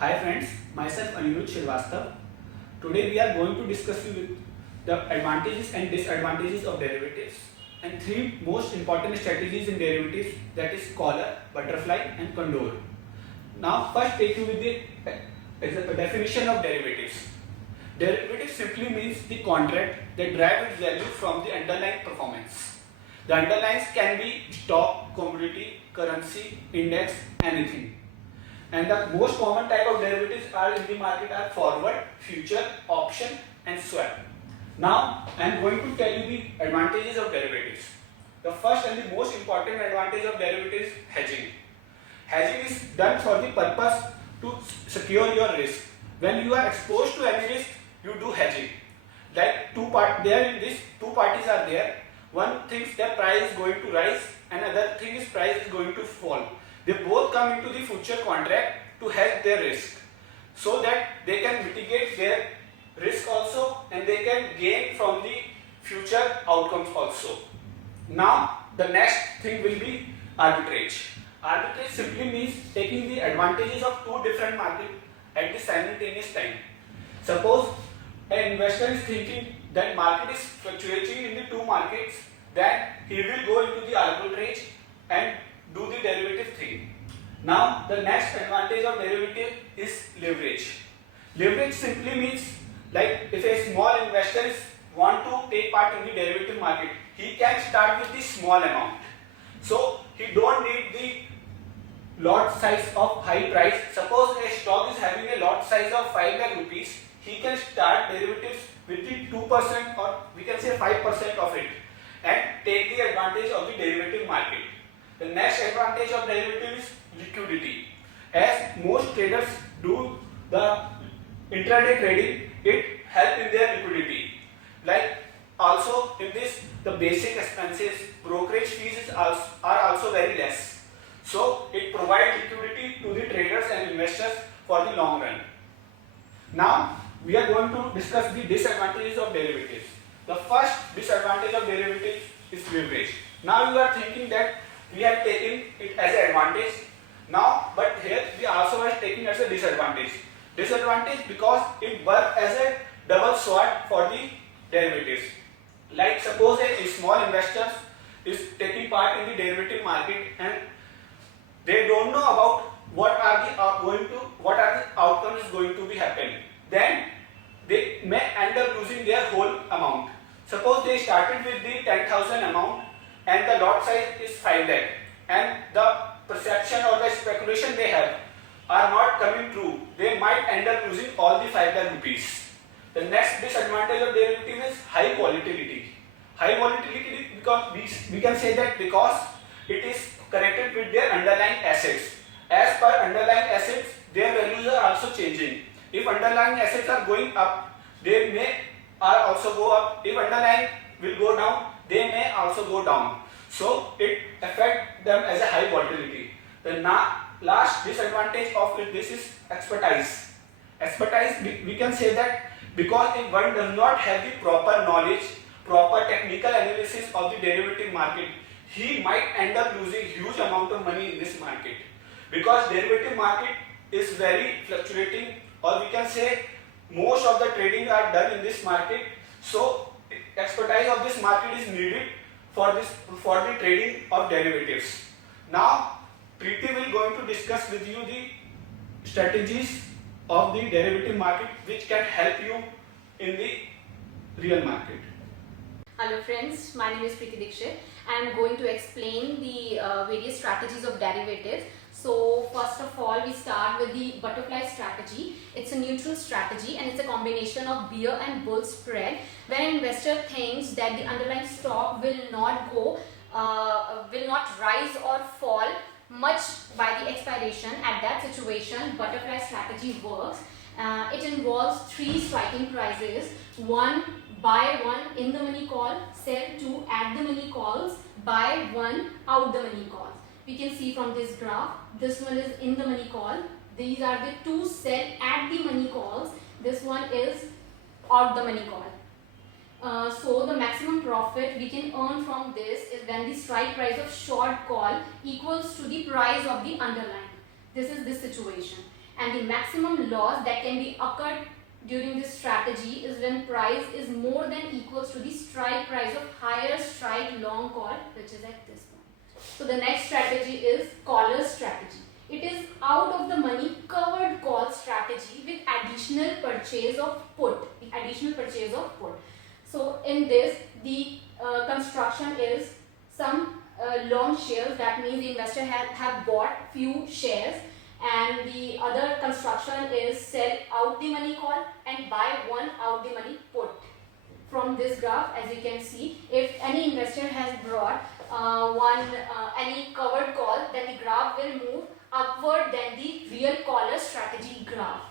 Hi friends, myself Anirudh Srivastava. Today we are going to discuss with the advantages and disadvantages of derivatives and three most important strategies in derivatives, that is collar, butterfly and condor. Now first take you with the definition of derivatives. Derivative simply means the contract that derives its value from the underlying performance. The underlyings can be stock, commodity, currency, index, anything. And the most common type of derivatives are in the market are forward, future, option and swap. Now I am going to tell you the advantages of derivatives. The first and the most important advantage of derivatives is hedging. Hedging is done for the purpose to secure your risk. When you are exposed to any risk, you do hedging. Like two parties are there. One thinks their price is going to rise and other thinks price is going to fall. They both come into the future contract to hedge their risk so that they can mitigate their risk also and they can gain from the future outcomes also. Now the next thing will be arbitrage. Arbitrage simply means taking the advantages of two different markets at the simultaneous time. Suppose an investor is thinking that market is fluctuating in the two markets, then he will go into the arbitrage and do the derivative thing. Now the next advantage of derivative is leverage. Leverage simply means, like if a small investor want to take part in the derivative market, he can start with the small amount. So he don't need the lot size of high price. Suppose a stock is having a lot size of 5 lakh rupees, he can start derivatives with the 2% or we can say 5% of it and take the advantage of the derivative market. The next advantage of derivative is liquidity. As most traders do the intraday trading, it helps in their liquidity. Like also in this, the basic expenses, brokerage fees are also very less. So it provides liquidity to the traders and investors for the long run. Now we are going to discuss the disadvantages of derivatives. The first disadvantage of derivatives is leverage. Now you are thinking that we have taken it as an advantage now, but here we also are taking as a disadvantage. Disadvantage because it works as a double sword for the derivatives. Like suppose a small investor is taking part in the derivative market and they don't know about what are the outcomes is going to be happening. Then they may end up losing their whole amount. Suppose they started with the 10,000 amount and the lot size is 5 lakh and the perception or the speculation they have are not coming true. They might end up losing all the 5 lakh rupees. The next disadvantage of derivative is high volatility. High volatility because we can say that because it is connected with their underlying assets. As per underlying assets, their values are also changing. If underlying assets are going up, they may also go up. If underlying will go down, they may also go down. So it affects them as a high volatility. The last disadvantage of this is expertise. Expertise, we can say that because if one does not have the proper knowledge, proper technical analysis of the derivative market, he might end up losing huge amount of money in this market. Because derivative market is very fluctuating, or we can say most of the trading are done in this market. So expertise of this market is needed for the trading of derivatives. Now Preeti will going to discuss with you the strategies of the derivative market which can help you in the real market. Hello friends, my name is Preeti Dikshit. I am going to explain the various strategies of derivatives. So first of all, we start with the butterfly strategy. It's a neutral strategy and it's a combination of bear and bull spread. When an investor thinks that the underlying stock will not rise or fall much by the expiration, at that situation, butterfly strategy works. It involves three striking prices: one, buy one in the money call, sell two at the money calls, buy one out the money calls. We can see from this graph, this one is in the money call, these are the two sell at the money calls, this one is out the money call. So the maximum profit we can earn from this is when the strike price of short call equals to the price of the underlying. This is this situation. And the maximum loss that can be occurred during this strategy is when price is more than equals to the strike price of higher strike long call, which is at this point. So the next strategy is collar strategy. It is out of the money covered call strategy with additional purchase of put. So in this, the construction is some long shares. That means the investor have bought few shares, and the other construction is sell out the money call and buy one out the money put. From this graph, as you can see, if any investor has brought any covered call, then the graph will move upward than the real collar strategy graph.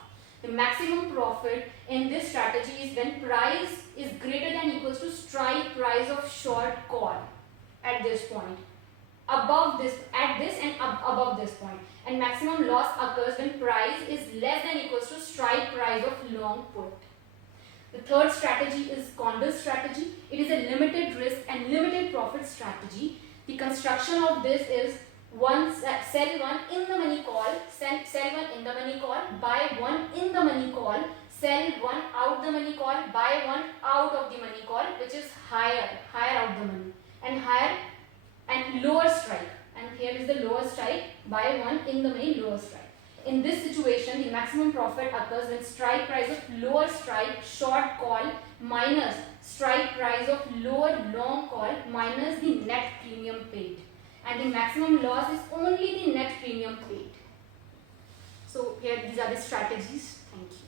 The maximum profit in this strategy is when price is greater than equals to strike price of short call at this point, above this, at this and above this point. And maximum loss occurs when price is less than equals to strike price of long put. The third strategy is Condor strategy. It is a limited risk and limited profit strategy. The construction of this is sell one in the money call, sell one in the money call, buy one in the money call, sell one out the money call, buy one out of the money call, which is higher out the money, and higher and lower strike. And here is the lower strike, buy one in the money, lower strike. In this situation, the maximum profit occurs when strike price of lower strike short call minus strike price of lower long call minus the net premium paid. And the maximum loss is only the net premium paid. So here these are the strategies. Thank you.